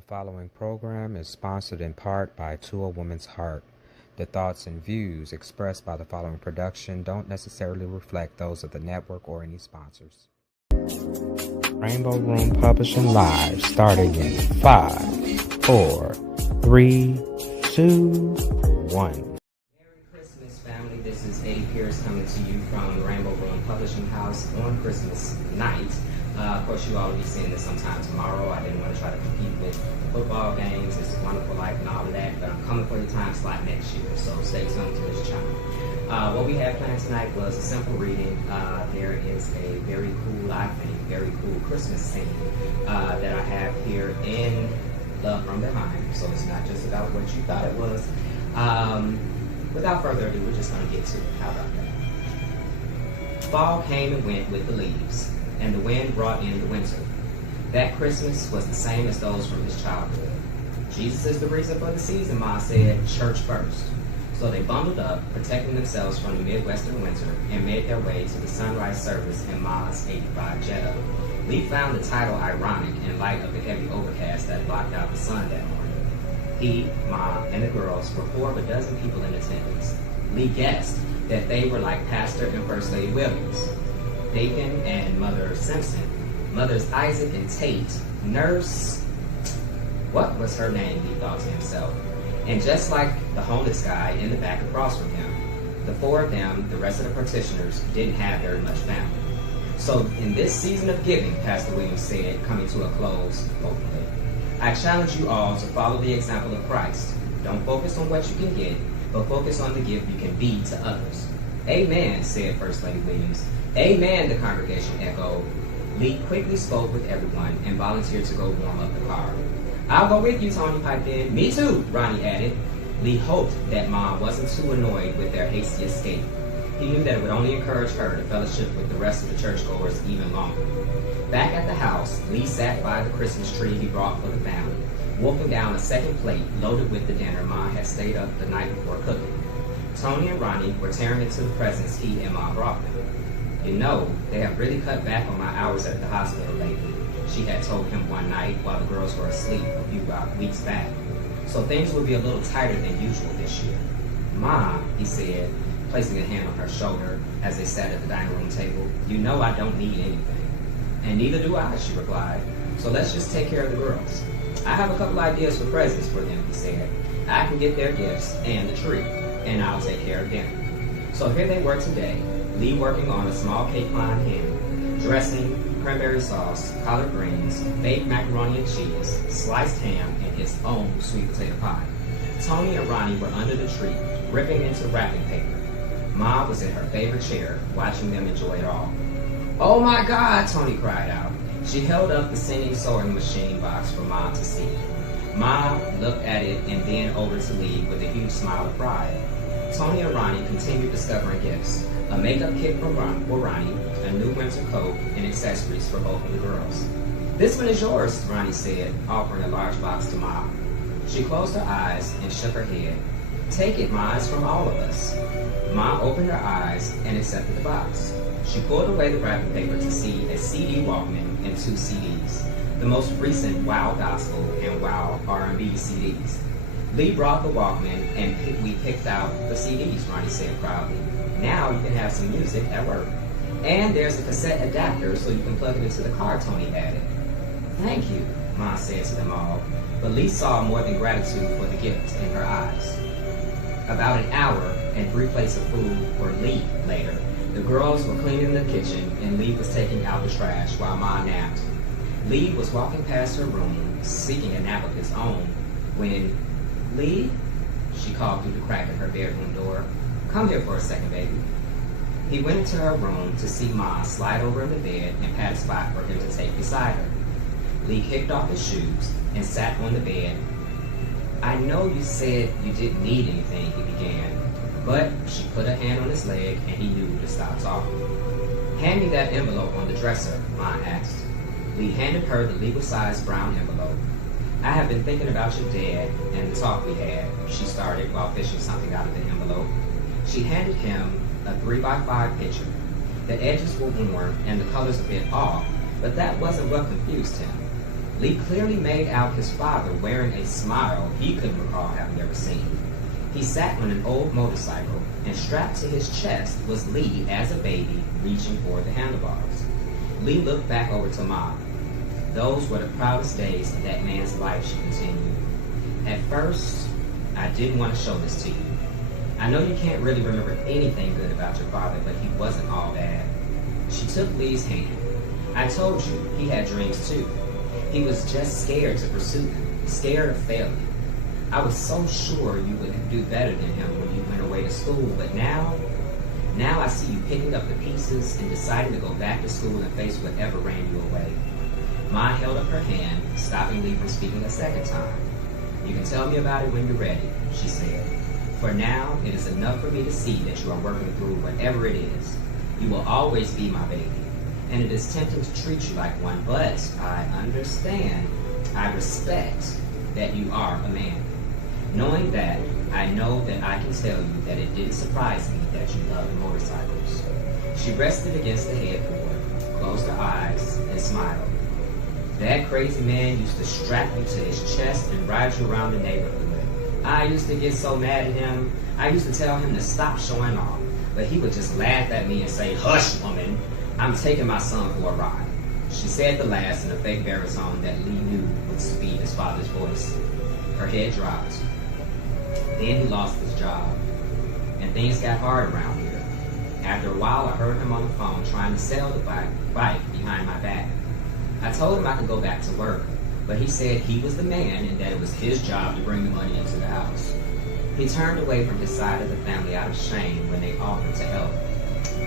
The following program is sponsored in part by To a Woman's Heart. The thoughts and views expressed by the following production don't necessarily reflect those of the network or any sponsors. Rainbow Room Publishing Live, starting in 5, 4, 3, 2, 1. Merry Christmas, family. This is Pear coming to you from Rainbow Room Publishing House on Christmas night. Of course, you all will be seeing this sometime tomorrow. I didn't want to try to compete with football games. It's a Wonderful Life and all of that, but I'm coming for your time slot next year, so stay tuned to this channel. What we had planned tonight was a simple reading. There is a very cool, I think, very cool Christmas scene that I have here in Love From Behind, so it's not just about what you thought it was. Without further ado, we're just going to get to it. How about that? Fall came and went with the leaves, and the wind brought in the winter. That Christmas was the same as those from his childhood. Jesus is the reason for the season, Ma said, church first. So they bundled up, protecting themselves from the Midwestern winter, and made their way to the sunrise service in Ma's 85 Jetta. Lee found the title ironic in light of the heavy overcast that blocked out the sun that morning. He, Ma, and the girls were 4 of a dozen people in attendance. Lee guessed that they were like Pastor and First Lady Williams, Deacon and Mother Simpson, Mothers Isaac and Tate, Nurse, what was her name, he thought to himself. And just like the homeless guy in the back across from him, the 4 of them, the rest of the participants, didn't have very much family. So in this season of giving, Pastor Williams said, coming to a close, hopefully, I challenge you all to follow the example of Christ. Don't focus on what you can get, but focus on the gift you can be to others. Amen, said First Lady Williams. Amen, the congregation echoed. Lee quickly spoke with everyone and volunteered to go warm up the car. I'll go with you, Tony piped in. Me too, Ronnie added. Lee hoped that Mom wasn't too annoyed with their hasty escape. He knew that it would only encourage her to fellowship with the rest of the churchgoers even longer. Back at the house, Lee sat by the Christmas tree he brought for the family, wolfing down a second plate loaded with the dinner Ma had stayed up the night before cooking. Tony and Ronnie were tearing into the presents he and Ma brought them. You know, they have really cut back on my hours at the hospital lately, she had told him one night while the girls were asleep a few weeks back. So things will be a little tighter than usual this year. Ma, he said, placing a hand on her shoulder as they sat at the dining room table, you know I don't need anything. And neither do I, she replied. So let's just take care of the girls. I have a couple ideas for presents for them, he said. I can get their gifts and the tree, and I'll take care of dinner. So here they were today, Lee working on a small cake pie ham, dressing, cranberry sauce, collard greens, baked macaroni and cheese, sliced ham, and his own sweet potato pie. Tony and Ronnie were under the tree, ripping into wrapping paper. Ma was in her favorite chair, watching them enjoy it all. Oh my God, Tony cried out. She held up the singing sewing machine box for Ma to see. Ma looked at it and then over to Lee with a huge smile of pride. Tony and Ronnie continued discovering gifts. A makeup kit for Ronnie, a new winter coat, and accessories for both of the girls. This one is yours, Ronnie said, offering a large box to Ma. She closed her eyes and shook her head. Take it, Ma, it's from all of us. Ma opened her eyes and accepted the box. She pulled away the wrapping paper to see a CD Walkman and 2 CDs, the most recent Wow Gospel and Wow R&B CDs. Lee brought the Walkman and we picked out the CDs, Ronnie said proudly. Now you can have some music at work. And there's a cassette adapter so you can plug it into the car, Tony added. Thank you, Ma said to them all, but Lee saw more than gratitude for the gift in her eyes. About an hour and 3 plates of food for Lee later, the girls were cleaning the kitchen and Lee was taking out the trash while Ma napped. Lee was walking past her room, seeking a nap of his own, when, Lee, she called through the crack in her bedroom door. Come here for a second, baby. He went into her room to see Ma slide over in the bed and pat a spot for him to take beside her. Lee kicked off his shoes and sat on the bed. I know you said you didn't need anything, he began, but she put a hand on his leg and he knew to stop talking. Hand me that envelope on the dresser, Ma asked. Lee handed her the legal-sized brown envelope. I have been thinking about your dad and the talk we had, she started while fishing something out of the envelope. She handed him a 3x5 picture. The edges were worn and the colors a bit off, but that wasn't what confused him. Lee clearly made out his father wearing a smile he couldn't recall having ever seen. He sat on an old motorcycle, and strapped to his chest was Lee as a baby, reaching for the handlebars. Lee looked back over to Mom. Those were the proudest days of that man's life, she continued. At first, I didn't want to show this to you. I know you can't really remember anything good about your father, but he wasn't all bad. She took Lee's hand. I told you, he had dreams too. He was just scared to pursue them, scared of failing. I was so sure you would do better than him when you went away to school, but now I see you picking up the pieces and deciding to go back to school and face whatever ran you away. Ma held up her hand, stopping Lee from speaking a second time. You can tell me about it when you're ready, she said. For now, it is enough for me to see that you are working through whatever it is. You will always be my baby, and it is tempting to treat you like one, but I understand, I respect that you are a man. Knowing that, I know that I can tell you that it didn't surprise me that you loved motorcycles. She rested against the headboard, closed her eyes, and smiled. That crazy man used to strap you to his chest and ride you around the neighborhood. I used to get so mad at him. I used to tell him to stop showing off, but he would just laugh at me and say, "Hush, woman, I'm taking my son for a ride." She said the last in a fake baritone that Lee knew would speed his father's voice. Her head dropped. Then he lost his job, and things got hard around here. After a while, I heard him on the phone trying to sell the bike behind my back. I told him I could go back to work, but he said he was the man and that it was his job to bring the money into the house. He turned away from his side of the family out of shame when they offered to help.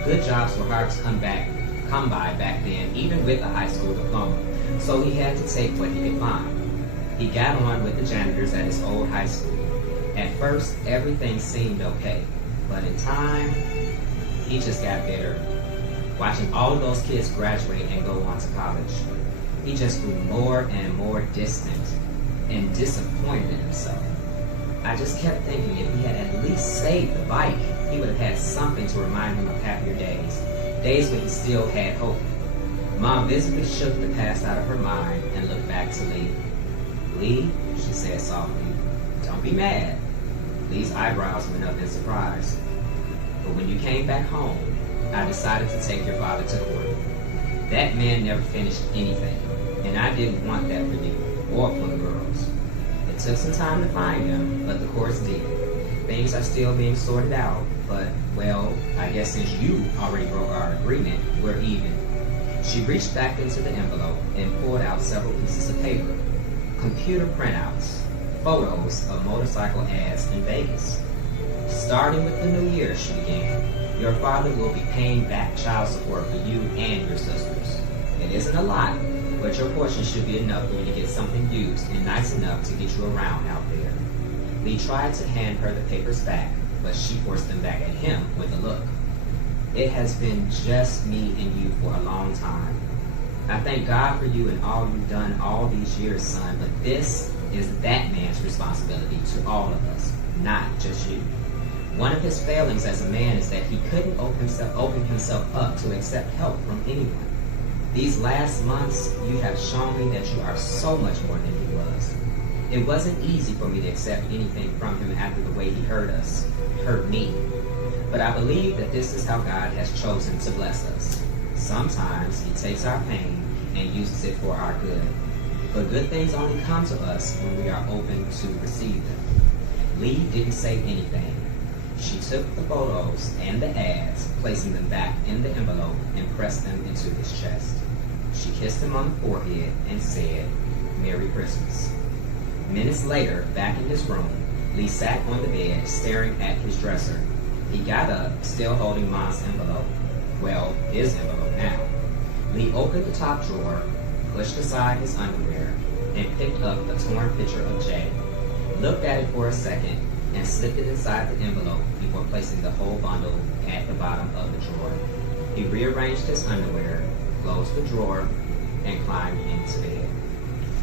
Good jobs were hard to come by back then, even with a high school diploma, so he had to take what he could find. He got on with the janitors at his old high school. At first, everything seemed okay, but in time, he just got bitter. Watching all of those kids graduate and go on to college, he just grew more and more distant and disappointed in himself. I just kept thinking if he had at least saved the bike, he would have had something to remind him of happier days, days when he still had hope. Mom visibly shook the past out of her mind and looked back to Lee. "Lee," she said softly, "don't be mad." Lee's eyebrows went up in surprise. "But when you came back home, I decided to take your father to court. That man never finished anything, and I didn't want that for you or for the girls. It took some time to find him, but the courts did. Things are still being sorted out, but, well, I guess since you already broke our agreement, we're even." She reached back into the envelope and pulled out several pieces of paper, computer printouts, photos of motorcycle ads in Vegas. "Starting with the new year," she began, "your father will be paying back child support for you and your sisters. It isn't a lot, but your portion should be enough for you to get something used and nice enough to get you around out there." Lee tried to hand her the papers back, but she forced them back at him with a look. "It has been just me and you for a long time. I thank God for you and all you've done all these years, son, but this is that man's responsibility to all of us, not just you. One of his failings as a man is that he couldn't open himself up to accept help from anyone. These last months, you have shown me that you are so much more than he was. It wasn't easy for me to accept anything from him after the way he hurt me. But I believe that this is how God has chosen to bless us. Sometimes he takes our pain and uses it for our good. But good things only come to us when we are open to receive them." Lee didn't say anything. She took the photos and the ads, placing them back in the envelope, and pressed them into his chest. She kissed him on the forehead and said, "Merry Christmas." Minutes later, back in his room, Lee sat on the bed, staring at his dresser. He got up, still holding Mom's envelope. Well, his envelope now. Lee opened the top drawer, pushed aside his underwear, and picked up a torn picture of Jay, looked at it for a second, and slipped it inside the envelope before placing the whole bundle at the bottom of the drawer. He rearranged his underwear, closed the drawer, and climbed into bed.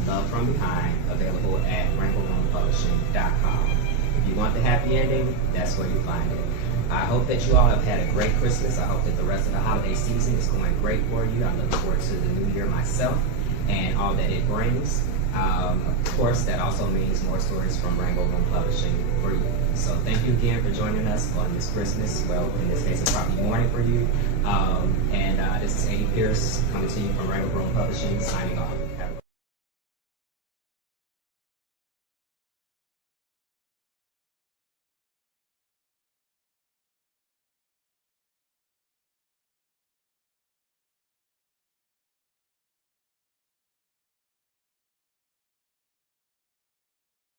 Love from Behind, available at rainbowroompublishingllc.com. If you want the happy ending, that's where you find it. I hope that you all have had a great Christmas. I hope that the rest of the holiday season is going great for you. I'm looking forward to the new year myself. and all that it brings. Of course, that also means more stories from Rainbow Room Publishing for you. So thank you again for joining us on this Christmas, well, in this case, it's probably morning for you. This is Eddie Pierce coming to you from Rainbow Room Publishing, signing off. Have a